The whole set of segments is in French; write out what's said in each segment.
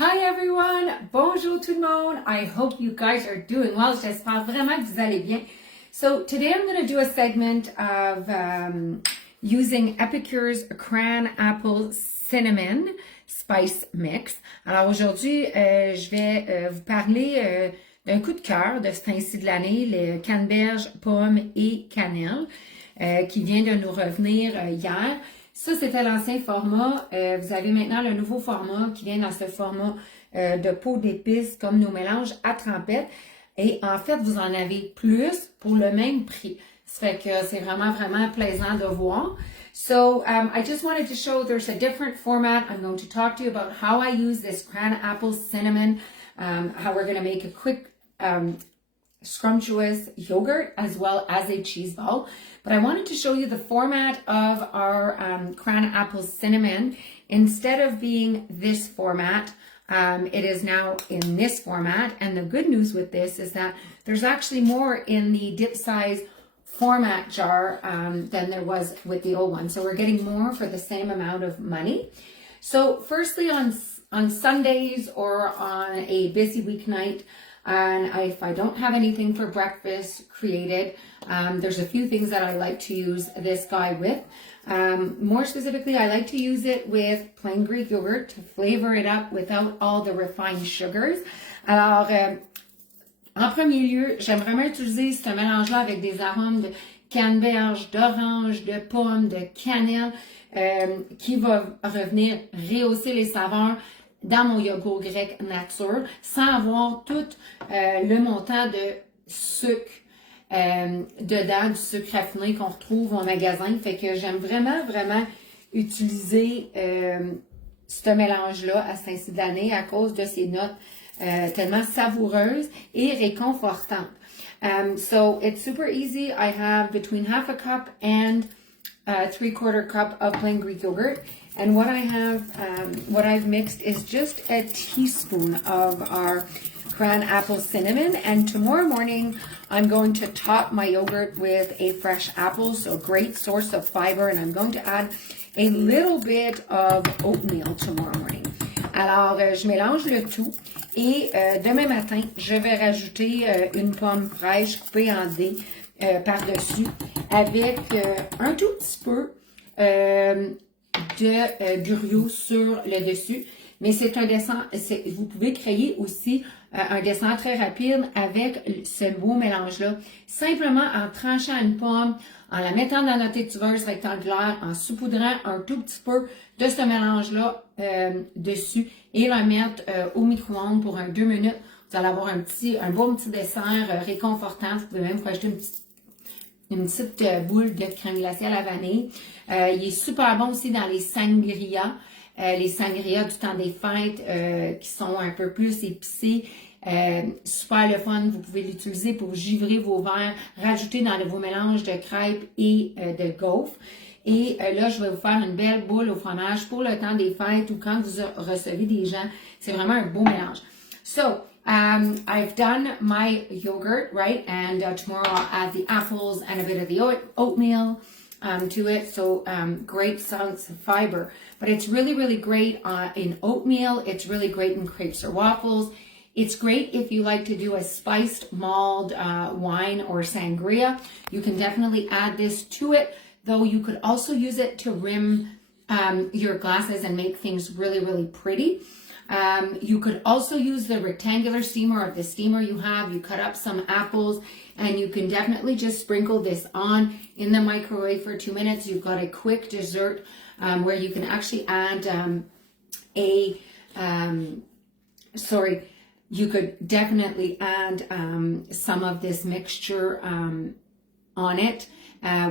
Hi everyone! Bonjour tout le monde! I hope you guys are doing well. J'espère vraiment que vous allez bien. So today I'm going to do a segment of using Epicure's Cranapple Cinnamon Spice Mix. Alors aujourd'hui, je vais vous parler d'un coup de cœur de ce temps-ci de l'année, le canneberge, pomme et cannelle, qui vient de nous revenir hier. Ça, c'était l'ancien format. Vous avez maintenant le nouveau format qui vient dans ce format de pot d'épices comme nos mélanges à trempette. Et en fait, vous en avez plus pour le même prix. Ça fait que c'est vraiment, vraiment plaisant de voir. So, I just wanted to show there's a different format. I'm going to talk to you about how I use this Cranapple Cinnamon, how we're going to make a quick scrumptious yogurt as well as a cheese ball. But I wanted to show you the format of our Cranapple Cinnamon. Instead of being this format, it is now in this format. And the good news with this is that there's actually more in the dip size format jar than there was with the old one. So we're getting more for the same amount of money. So firstly, on Sundays or on a busy weeknight, and if I don't have anything for breakfast created, there's a few things that I like to use this guy with. More specifically, I like to use it with plain Greek yogurt to flavor it up without all the refined sugars. Alors, en premier lieu, j'aime vraiment utiliser ce mélange-là avec des arômes de canneberge, d'orange, de pomme, de cannelle, qui va revenir rehausser les saveurs dans mon yogourt grec nature, sans avoir tout le montant de sucre dedans, du sucre raffiné qu'on retrouve au magasin. Fait que j'aime vraiment, vraiment utiliser ce mélange-là à ce temps-ci de l'année à cause de ses notes tellement savoureuses et réconfortantes. So it's super easy. I have between half a cup and 3/4 cup of plain Greek yogurt. And what I have, what I've mixed is just a teaspoon of our Cranapple Cinnamon. And tomorrow morning, I'm going to top my yogurt with a fresh apple, so great source of fiber. And I'm going to add a little bit of oatmeal tomorrow morning. Alors, je mélange le tout et demain matin, je vais rajouter une pomme fraîche coupée en dés par-dessus avec un tout petit peu de Durio sur le dessus. Mais c'est un dessin, vous pouvez créer aussi un dessin très rapide avec ce beau mélange-là. Simplement en tranchant une pomme, en la mettant dans notre étuveuse rectangulaire, en saupoudrant un tout petit peu de ce mélange-là dessus et la mettre au micro-ondes pour 2 minutes. Vous allez avoir un bon petit dessert réconfortant. Vous pouvez même rajouter une petite boule de crème glacée à la vanille. Il est super bon aussi dans les sangria du temps des fêtes qui sont un peu plus épicés. Super le fun, vous pouvez l'utiliser pour givrer vos verres, rajouter dans vos mélanges de crêpes et de gaufres. Et là, je vais vous faire une belle boule au fromage pour le temps des fêtes ou quand vous recevez des gens. C'est vraiment un beau mélange. So, I've done my yogurt, right? And tomorrow I'll add the apples and a bit of the oatmeal to it. So great chunks of fiber. But it's really, really great in oatmeal. It's really great in crepes or waffles. It's great if you like to do a spiced mulled wine or sangria. You can definitely add this to it, though you could also use it to rim your glasses and make things really, really pretty. You could also use the rectangular steamer of the steamer you have. You cut up some apples and you can definitely just sprinkle this on in the microwave for 2 minutes. You've got a quick dessert where you can actually add you could definitely add some of this mixture on it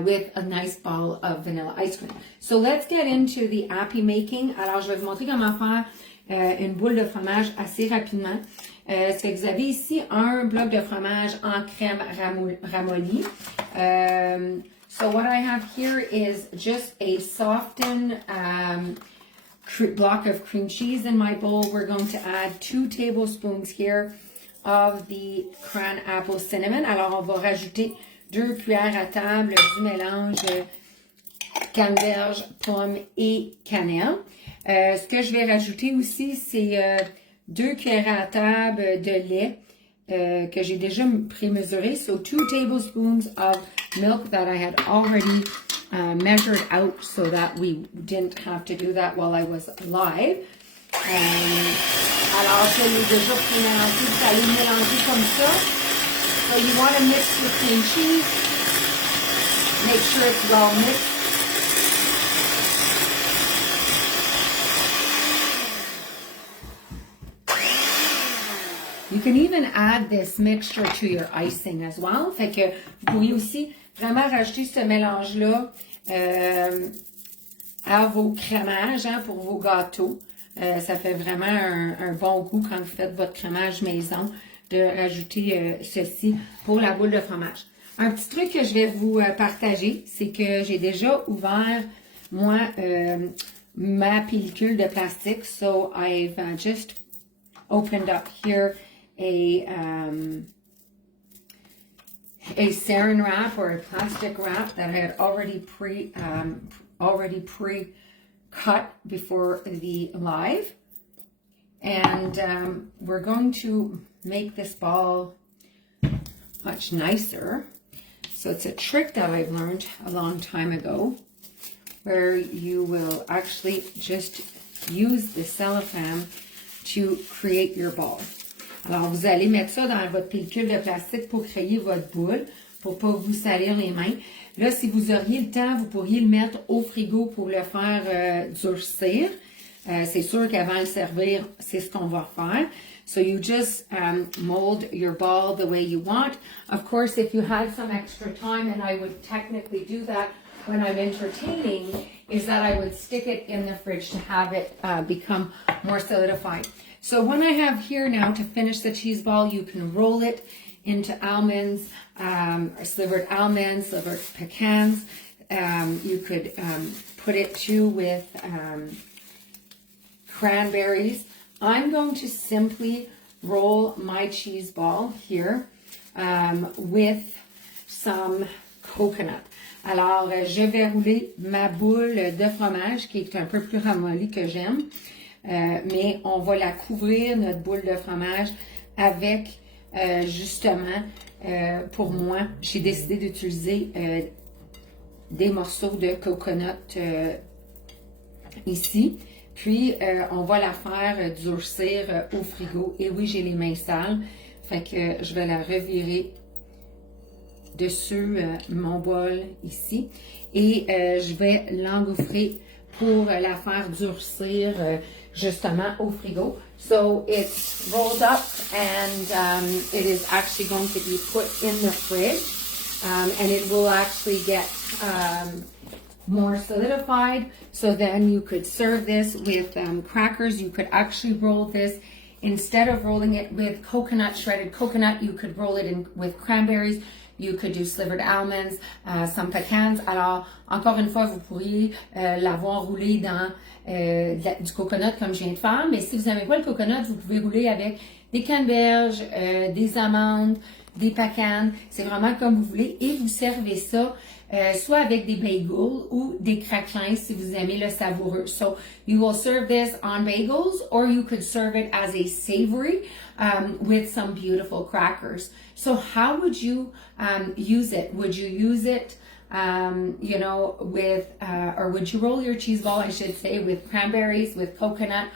with a nice ball of vanilla ice cream. So let's get into the appy making. Alors, je vais vous montrer comment faire une boule de fromage assez rapidement. C'est que vous avez ici un bloc de fromage en crème ramollie. So what I have here is just a softened block of cream cheese in my bowl. We're going to add 2 tablespoons here of the Cranapple Cinnamon. Alors, on va rajouter 2 cuillères à table du mélange de canneberge, pomme et cannelle. Ce que je vais rajouter aussi, c'est 2 cuillères à table de lait que j'ai déjà prémesuré. So 2 tablespoons of milk that I had already measured out so that we didn't have to do that while I was live. Alors, je l'ai déjà pré-mélangé. Vous allez le mélanger comme ça. So you want to mix your cream cheese. Make sure it's well mixed. You can even add this mixture to your icing as well. Fait que vous pourriez aussi vraiment rajouter ce mélange-là à vos crémages, hein, pour vos gâteaux. Ça fait vraiment un bon goût quand vous faites votre crémage maison de rajouter ceci pour la boule de fromage. Un petit truc que je vais vous partager, c'est que j'ai déjà ouvert, moi, ma pellicule de plastique. So I've just opened up here a saran wrap or a plastic wrap that I had already pre-cut before the live. And we're going to make this ball much nicer. So it's a trick that I've learned a long time ago where you will actually just use the cellophane to create your ball. Alors, vous allez mettre ça dans votre pellicule de plastique pour créer votre boule, pour pas vous salir les mains. Là, si vous auriez le temps, vous pourriez le mettre au frigo pour le faire durcir. C'est sûr qu'avant de le servir, c'est ce qu'on va faire. So you just mold your ball the way you want. Of course, if you had some extra time, and I would technically do that when I'm entertaining, is that I would stick it in the fridge to have it become more solidified. So what I have here now to finish the cheese ball, you can roll it into almonds, or slivered almonds, slivered pecans. You could put it too with cranberries. I'm going to simply roll my cheese ball here with some coconut. Alors, je vais rouler ma boule de fromage qui est un peu plus ramollie que j'aime. Mais on va la couvrir, notre boule de fromage, avec justement, pour moi, j'ai décidé d'utiliser des morceaux de coconut ici. Puis, on va la faire durcir au frigo. Et oui, j'ai les mains sales, fait que je vais la revirer dessus mon bol ici. Et je vais l'engouffrer pour la faire durcir justement au frigo. So it's rolled up and it is actually going to be put in the fridge and it will actually get more solidified. So then you could serve this with crackers. You could actually roll this, instead of rolling it with coconut, shredded coconut, you could roll it in with cranberries. You could do slivered almonds, some pecans. Alors, encore une fois, vous pourriez l'avoir roulé dans du coconut comme je viens de faire. Mais si vous n'aimez pas le coconut, vous pouvez rouler avec des canneberges, des amandes, des pecans. C'est vraiment comme vous voulez. Et vous servez ça soit avec des bagels ou des craquelins si vous aimez le savoureux. So you will serve this on bagels, or you could serve it as a savory with some beautiful crackers. So how would you use it? Would you use it, you know, with, or would you roll your cheese ball, I should say, with cranberries, with coconut,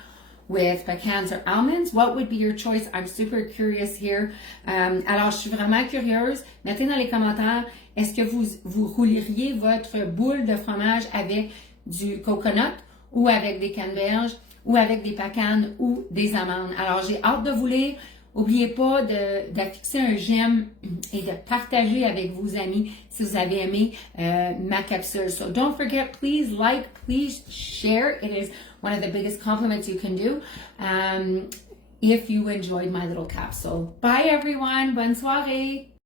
with pecans or almonds? What would be your choice? I'm super curious here. Alors, je suis vraiment curieuse. Mettez dans les commentaires, est-ce que vous rouleriez votre boule de fromage avec du coconut ou avec des canneberges ou avec des pecans ou des amandes? Alors, j'ai hâte de vous lire. N'oubliez pas d'affixer un j'aime et de partager avec vos amis si vous avez aimé ma capsule. So don't forget, please like, please share. It is one of the biggest compliments you can do if you enjoyed my little capsule. Bye everyone. Bonne soirée.